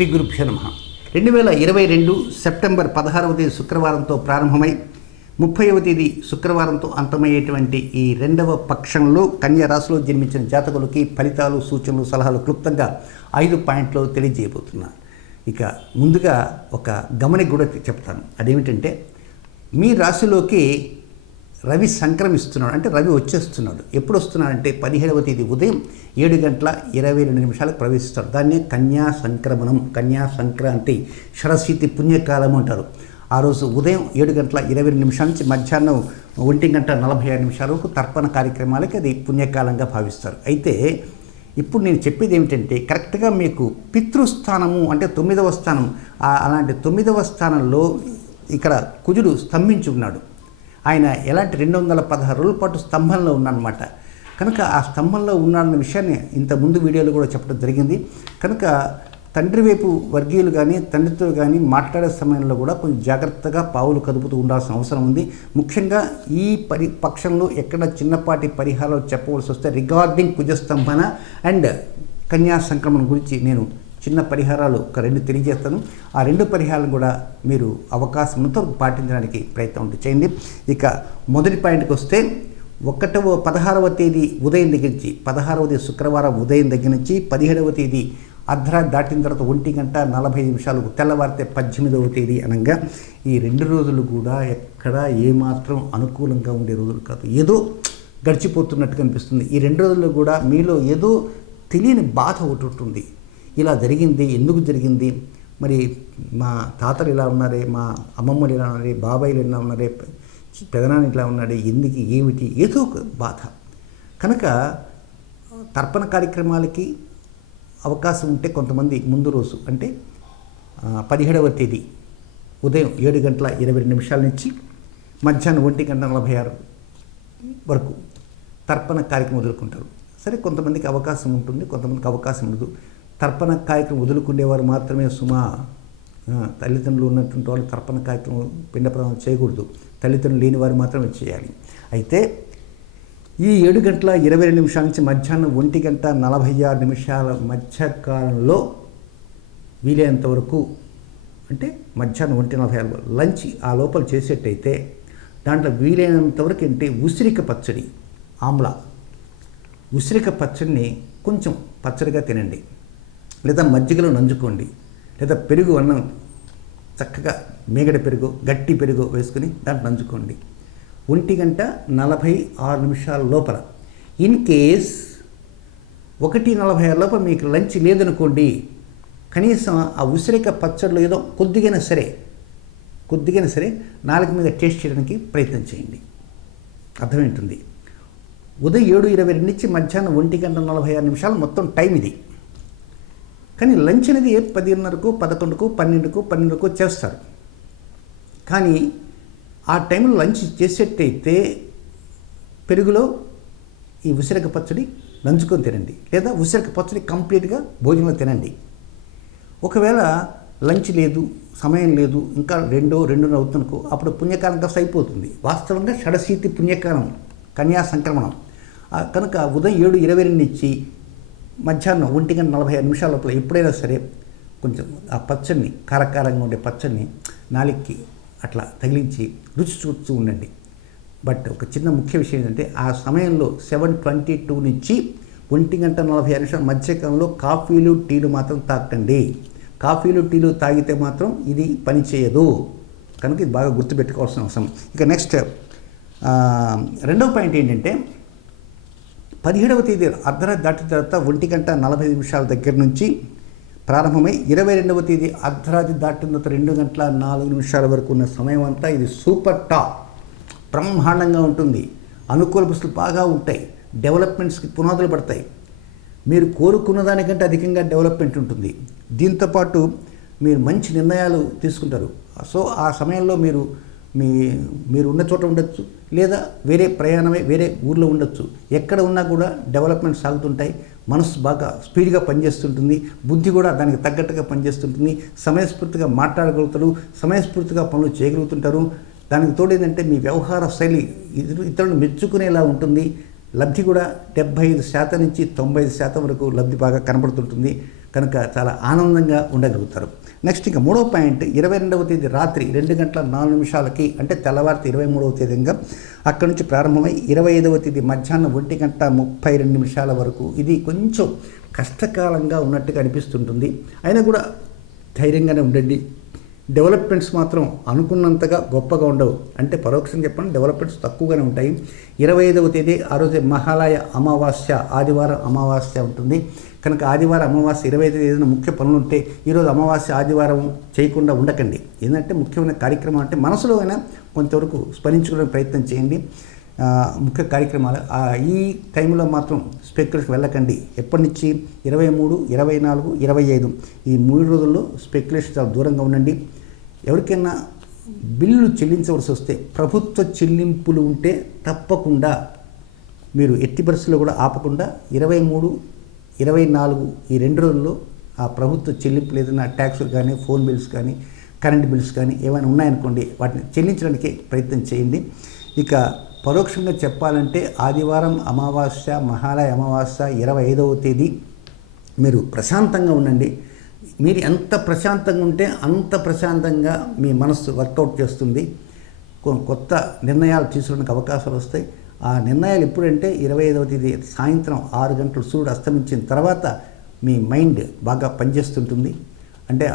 శ్రీ గురుభ్యో నమః. 2022 సెప్టెంబర్ 16వ తేదీ శుక్రవారంతో ప్రారంభమై 30వ తేదీ శుక్రవారంతో అంతమయ్యేటువంటి ఈ రెండవ పక్షంలో కన్యా రాశిలో జన్మించిన జాతకులకి ఫలితాలు, సూచనలు, సలహాలు క్లుప్తంగా 5 పాయింట్లు తెలియజేయబోతున్నాను. ఇక ముందుగా ఒక గమనిక కూడా చెప్తాను. అదేమిటంటే, మీ రాశిలోకి రవి సంక్రమిస్తున్నాడు, అంటే రవి వచ్చేస్తున్నాడు. ఎప్పుడు వస్తున్నాడంటే 17వ తేదీ ఉదయం 7:22 ప్రవేశిస్తాడు. దాన్నే కన్యా సంక్రమణం, కన్యా సంక్రాంతి, షరశీతి పుణ్యకాలం అంటారు. ఆ రోజు ఉదయం 7:22 నుంచి మధ్యాహ్నం 1:46 వరకు తర్పణ కార్యక్రమాలకి అది పుణ్యకాలంగా భావిస్తారు. అయితే ఇప్పుడు నేను చెప్పేది ఏమిటంటే, కరెక్ట్గా మీకు పితృస్థానము అంటే 9వ స్థానం, అలాంటి 9వ స్థానంలో ఇక్కడ కుజుడు స్తంభించి ఉన్నాడు. ఆయన ఎలాంటి 216 రోజుల పాటు స్తంభంలో ఉన్నాడనమాట. కనుక ఆ స్తంభంలో ఉన్నాడన్న విషయాన్ని ఇంత ముందు వీడియోలో కూడా చెప్పడం జరిగింది. కనుక తండ్రి వైపు వర్గీయులు కానీ తండ్రితో కానీ మాట్లాడే సమయంలో కూడా కొంచెం జాగ్రత్తగా పావులు కదుపుతూ ఉండాల్సిన అవసరం ఉంది. ముఖ్యంగా ఈ పక్షంలో ఎక్కడ చిన్నపాటి పరిహారాలు చెప్పవలసి వస్తే రిగార్డింగ్ కుజస్తంభన అండ్ కన్యా సంక్రమణ గురించి నేను చిన్న పరిహారాలు ఒక 2 తెలియజేస్తాను. ఆ 2 పరిహారాలు కూడా మీరు అవకాశంతో పాటించడానికి ప్రయత్నం చేయండి. ఇక మొదటి పాయింట్కి వస్తే 16వ తేదీ ఉదయం దగ్గర నుంచి 16వ తేదీ శుక్రవారం ఉదయం దగ్గర నుంచి 17వ తేదీ అర్ధరాత్రి దాటిన తర్వాత 1:45 తెల్లవారితే 18వ తేదీ అనగా ఈ 2 రోజులు కూడా ఎక్కడ ఏమాత్రం అనుకూలంగా ఉండే రోజులు కాదు. ఏదో గడిచిపోతున్నట్టుగా అనిపిస్తుంది. ఈ 2 రోజుల్లో కూడా మీలో ఏదో తెలియని బాధ ఒకటి ఉంటుంది. ఇలా జరిగింది, ఎందుకు జరిగింది, మరి మా తాతలు ఇలా ఉన్నారే, మా అమ్మమ్మలు ఇలా ఉన్నారే, బాబాయిలు ఇలా ఉన్నారే, పెదనాన్న ఇట్లా ఉన్నాడే, ఎందుకు, ఏమిటి, ఏదో ఒక బాధ. కనుక తర్పణ కార్యక్రమాలకి అవకాశం ఉంటే కొంతమంది ముందు రోజు అంటే 17వ తేదీ ఉదయం 7:22 నుంచి మధ్యాహ్నం 1:46 వరకు తర్పణ కార్యక్రమం వదులుకుంటారు. సరే, కొంతమందికి అవకాశం ఉంటుంది, కొంతమందికి అవకాశం ఉండదు. తర్పణ కార్యక్రమం వదులుకునేవారు మాత్రమే తల్లిదండ్రులు ఉన్నటువంటి వాళ్ళు తర్పణ కార్యక్రమం పిండ ప్రదానం చేయకూడదు. తల్లిదండ్రులు లేని వారు మాత్రమే చేయాలి. అయితే ఈ 7:22 నుంచి మధ్యాహ్నం 1:46 మధ్యకాలంలో వీలైనంత వరకు, అంటే మధ్యాహ్నం 1:46 లంచ్ ఆ లోపల చేసేటైతే దాంట్లో వీలైనంత వరకు ఏంటి, ఉసిరిక పచ్చడి, ఆమ్లా ఉసిరిక పచ్చడిని కొంచెం పచ్చడిగా తినండి, లేదా మజ్జిగలో నంజుకోండి, లేదా పెరుగు, అన్నం చక్కగా మేగడ పెరుగు, గట్టి పెరుగు వేసుకుని దాంట్లో నంజుకోండి. 1:46 లోపల. ఇన్ కేస్ 1:46 లోపల మీకు లంచ్ లేదనుకోండి, కనీసం ఆ ఉసిరిక పచ్చడిలో ఏదో కొద్దిగైనా సరే నాలుగు మీద టేస్ట్ చేయడానికి ప్రయత్నం చేయండి. అర్థమేంటుంది. ఉదయం 7:22 నుంచి మధ్యాహ్నం 1:46 మొత్తం టైం ఇది. కానీ లంచ్ అనేది 10:30, 11, 12 చేస్తారు. కానీ ఆ టైంలో లంచ్ చేసేటైతే పెరుగులో ఈ ఉసిరిక పచ్చడి నంచుకొని తినండి, లేదా ఉసిరిక పచ్చడి కంప్లీట్గా భోజనంలో తినండి. ఒకవేళ లంచ్ లేదు, సమయం లేదు, ఇంకా 2:02 అవుతున్నకు అప్పుడు పుణ్యకాలం కాస్త అయిపోతుంది. వాస్తవంగా షడశీతి పుణ్యకాలం, కన్యా సంక్రమణం. కనుక ఉదయం 7:22 నుంచి మధ్యాహ్నం 1:46 లోపల ఎప్పుడైనా సరే కొంచెం ఆ పచ్చడిని, కారకారంగా ఉండే పచ్చడిని నాలుగుకి అట్లా తగిలించి రుచి చూస్తూ ఉండండి. బట్ ఒక చిన్న ముఖ్య విషయం ఏంటంటే, ఆ సమయంలో 7:22 నుంచి 1:46 మధ్యకాలంలో కాఫీలు, టీలు మాత్రం తాకండి. కాఫీలు, టీలు తాగితే మాత్రం ఇది పని చేయదు. కనుక ఇది బాగా గుర్తుపెట్టుకోవాల్సిన అవసరం. ఇక నెక్స్ట్ 2వ పాయింట్ ఏంటంటే, 17వ తేదీ అర్ధరాత్రి దాటిన తర్వాత 1:45 దగ్గర నుంచి ప్రారంభమై 22వ తేదీ అర్ధరాత్రి దాటిన తర్వాత 2:04 వరకు ఉన్న సమయం అంతా ఇది సూపర్ టాప్, బ్రహ్మాండంగా ఉంటుంది. అనుకూల పరిస్థితులు బాగా ఉంటాయి. డెవలప్మెంట్స్కి పునాదులు పడతాయి. మీరు కోరుకున్న దానికంటే అధికంగా డెవలప్మెంట్ ఉంటుంది. దీంతోపాటు మీరు మంచి నిర్ణయాలు తీసుకుంటారు. సో ఆ సమయంలో మీరు ఉన్న చోట ఉండొచ్చు, లేదా వేరే ప్రయాణమే వేరే ఊర్లో ఉండొచ్చు. ఎక్కడ ఉన్నా కూడా డెవలప్మెంట్ సాగుతుంటాయి. మనసు బాగా స్పీడ్గా పనిచేస్తుంటుంది. బుద్ధి కూడా దానికి తగ్గట్టుగా పనిచేస్తుంటుంది. సమయస్ఫూర్తిగా మాట్లాడగలుగుతారు, సమయస్ఫూర్తిగా పనులు చేయగలుగుతుంటారు. దానికి తోడు ఏంటంటే మీ వ్యవహార శైలి ఇతరులను మెచ్చుకునేలా ఉంటుంది. లబ్ధి కూడా 75% నుంచి 95% వరకు లబ్ధి బాగా కనబడుతుంటుంది. కనుక చాలా ఆనందంగా ఉండగలుగుతారు. నెక్స్ట్ ఇంకా 3వ పాయింట్, 22వ తేదీ రాత్రి 2:04 అంటే తెల్లవారితే 23వ తేదీగా అక్కడి నుంచి ప్రారంభమై 25వ తేదీ మధ్యాహ్నం 1:32 వరకు ఇది కొంచెం కష్టకాలంగా ఉన్నట్టుగా అనిపిస్తుంటుంది. అయినా కూడా ధైర్యంగానే ఉండండి. డెవలప్మెంట్స్ మాత్రం అనుకున్నంతగా గొప్పగా ఉండవు. అంటే పరోక్షంగా చెప్పండి, డెవలప్మెంట్స్ తక్కువగానే ఉంటాయి. 25వ తేదీ ఆ రోజే మహాలయ అమావాస్య, ఆదివారం అమావాస్య ఉంటుంది. కనుక ఆదివారం అమావాస్య 25వ తేదీన ముఖ్య పనులు ఉంటే ఈరోజు అమావాస్య ఆదివారం చేయకుండా ఉండకండి. ఏంటంటే ముఖ్యమైన కార్యక్రమం అంటే మనసులో అయినా కొంతవరకు స్మరించుకోవడానికి ప్రయత్నం చేయండి. ముఖ్య కార్యక్రమాలు ఈ టైంలో మాత్రం స్పెక్యులేషన్కి వెళ్ళకండి. ఎప్పటి నుంచి 23, 24, 25 ఈ 3 రోజుల్లో స్పెక్యులేషన్ చాలా దూరంగా ఉండండి. ఎవరికైనా బిల్లులు చెల్లించవలసి వస్తే ప్రభుత్వ చెల్లింపులు ఉంటే తప్పకుండా మీరు ఎట్టి పరిస్థితుల్లో కూడా ఆపకుండా 23, 24 ఈ 2 రోజుల్లో ఆ ప్రభుత్వ చెల్లింపులు ఏదైనా ట్యాక్సులు కానీ, ఫోన్ బిల్స్ కానీ, కరెంట్ బిల్స్ కానీ ఏమైనా ఉన్నాయనుకోండి, వాటిని చెల్లించడానికి ప్రయత్నం చేయండి. ఇక పరోక్షంగా చెప్పాలంటే ఆదివారం అమావాస్య, మహాలయ అమావాస్య 25వ తేదీ మీరు ప్రశాంతంగా ఉండండి. మీరు ఎంత ప్రశాంతంగా ఉంటే అంత ప్రశాంతంగా మీ మనస్సు వర్కౌట్ చేస్తుంది. కొత్త నిర్ణయాలు తీసుకోవడానికి అవకాశాలు వస్తాయి. ఆ నిర్ణయాలు ఎప్పుడంటే 25వ తేదీ సాయంత్రం 6 గంటలు సూర్యుడు అస్తమించిన తర్వాత మీ మైండ్ బాగా పనిచేస్తుంటుంది. అంటే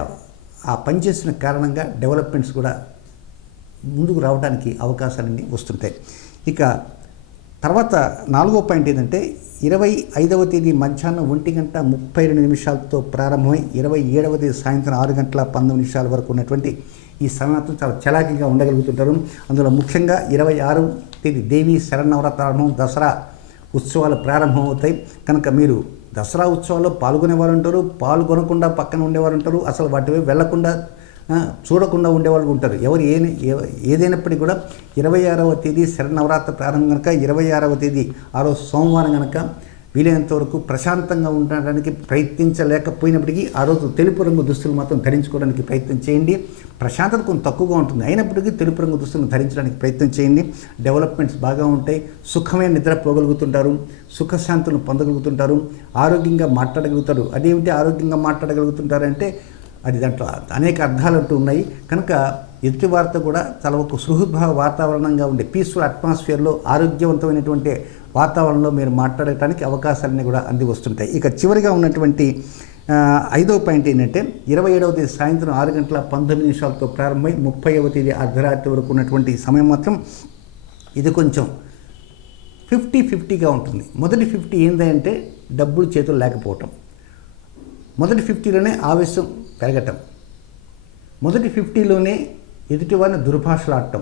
ఆ పనిచేసిన కారణంగా డెవలప్మెంట్స్ కూడా ముందుకు రావడానికి అవకాశాలన్నీ వస్తుంటాయి. ఇక తర్వాత 4వ పాయింట్ ఏంటంటే 25వ తేదీ మధ్యాహ్నం 1:32 ప్రారంభమై 27వ తేదీ సాయంత్రం 6:19 వరకు ఉన్నటువంటి ఈ సమయంలో చాలా చలాకీగా ఉండగలుగుతుంటారు. అందులో ముఖ్యంగా 26వ తేదీ దేవీ శరన్నవరాత్రి దసరా ఉత్సవాలు ప్రారంభమవుతాయి. కనుక మీరు దసరా ఉత్సవాల్లో పాల్గొనేవారు ఉంటారు, పాల్గొనకుండా పక్కన ఉండేవారు ఉంటారు, అసలు వాటి వైపు వెళ్లకుండా చూడకుండా ఉండేవాళ్ళు ఉంటారు. ఏదైనప్పటికీ కూడా 26వ తేదీ శరన్నవరాత్రి ప్రారంభం కనుక 26వ తేదీ ఆ రోజు సోమవారం కనుక వీలైనంత వరకు ప్రశాంతంగా ఉండడానికి ప్రయత్నించలేకపోయినప్పటికీ ఆ రోజు తెలుపు రంగు దుస్తులు మాత్రం ధరించుకోవడానికి ప్రయత్నం చేయండి. ప్రశాంతత కొంచెం తక్కువగా ఉంటుంది, అయినప్పటికీ తెలుపు రంగు దుస్తులను ధరించడానికి ప్రయత్నం చేయండి. డెవలప్మెంట్స్ బాగా ఉంటాయి. సుఖమైన నిద్రపోగలుగుతుంటారు, సుఖశాంతులను పొందగలుగుతుంటారు, ఆరోగ్యంగా మాట్లాడగలుగుతారు. అదేమిటి ఆరోగ్యంగా మాట్లాడగలుగుతుంటారంటే అది దాంట్లో అనేక అర్థాలు అంటూ ఉన్నాయి. కనుక ఎదుటి వారితో కూడా చాలా ఒక సుహృద్భావ వాతావరణంగా ఉండే పీస్ఫుల్ అట్మాస్ఫియర్లో ఆరోగ్యవంతమైనటువంటి వాతావరణంలో మీరు మాట్లాడటానికి అవకాశాలన్నీ కూడా అంది వస్తుంటాయి. ఇక చివరిగా ఉన్నటువంటి 5వ పాయింట్ ఏంటంటే 27వ తేదీ సాయంత్రం 6:19 ప్రారంభమై 30వ తేదీ అర్ధరాత్రి వరకు ఉన్నటువంటి సమయం మాత్రం ఇది కొంచెం 50-50గా ఉంటుంది. మొదటి 50 ఏంటంటే డబ్బులు చేతులు లేకపోవటం, మొదటి 50లోనే ఆవేశం పెరగటం, మొదటి 50లోనే ఎదుటివారిని దుర్భాషలాడటం,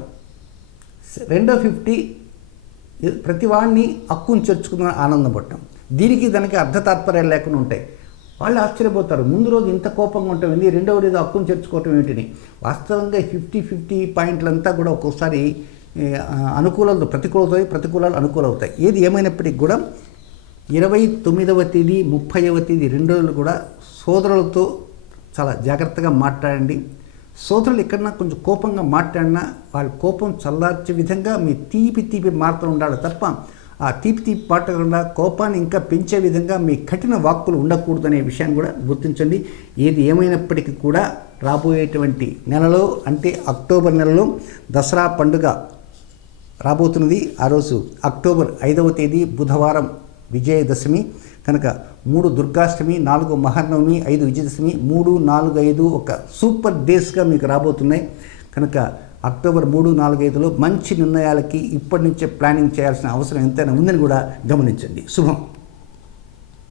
రెండో 50 ప్రతివాడిని హక్కును చేర్చుకున్న ఆనందం పడటం. దీనికి దానికి అర్ధతాత్పర్యాలు లేకుండా ఉంటాయి. వాళ్ళు ఆశ్చర్యపోతారు, ముందు రోజు ఇంత కోపంగా ఉంటాం ఏంటి, రెండవ రోజు హక్కును చేర్చుకోవటం ఏమిటిని. వాస్తవంగా 50-50 పాయింట్లంతా కూడా ఒక్కోసారి అనుకూలాలు ప్రతికూలవుతాయి, ప్రతికూలాలు అనుకూలవుతాయి. ఏది ఏమైనప్పటికీ కూడా 29వ తేదీ 30వ తేదీ 2 రోజులు కూడా సోదరులతో చాలా జాగ్రత్తగా మాట్లాడండి. సోదరులు ఎక్కడన్నా కొంచెం కోపంగా మాట్లాడినా వాళ్ళ కోపం చల్లార్చే విధంగా మీ తీపి మాటలు ఉండాలి తప్ప ఆ తీపి మాటకుండా కోపాన్ని ఇంకా పెంచే విధంగా మీ కఠిన వాక్కులు ఉండకూడదు అనే విషయాన్ని కూడా గుర్తించండి. ఏది ఏమైనప్పటికీ కూడా రాబోయేటువంటి నెలలో అంటే అక్టోబర్ నెలలో దసరా పండుగ రాబోతున్నది. ఆ రోజు అక్టోబర్ 5వ తేదీ బుధవారం విజయదశమి కనుక 3 దుర్గాష్టమి, 4 మహానవమి, 5 విజయదశమి, 3, 4, 5 ఒక సూపర్ డేస్గా మీకు రాబోతున్నాయి. కనుక అక్టోబర్ 3, 4, 5లో మంచి నిర్ణయాలకి ఇప్పటి నుంచే ప్లానింగ్ చేయాల్సిన అవసరం ఎంతైనా ఉందని కూడా గమనించండి. శుభం.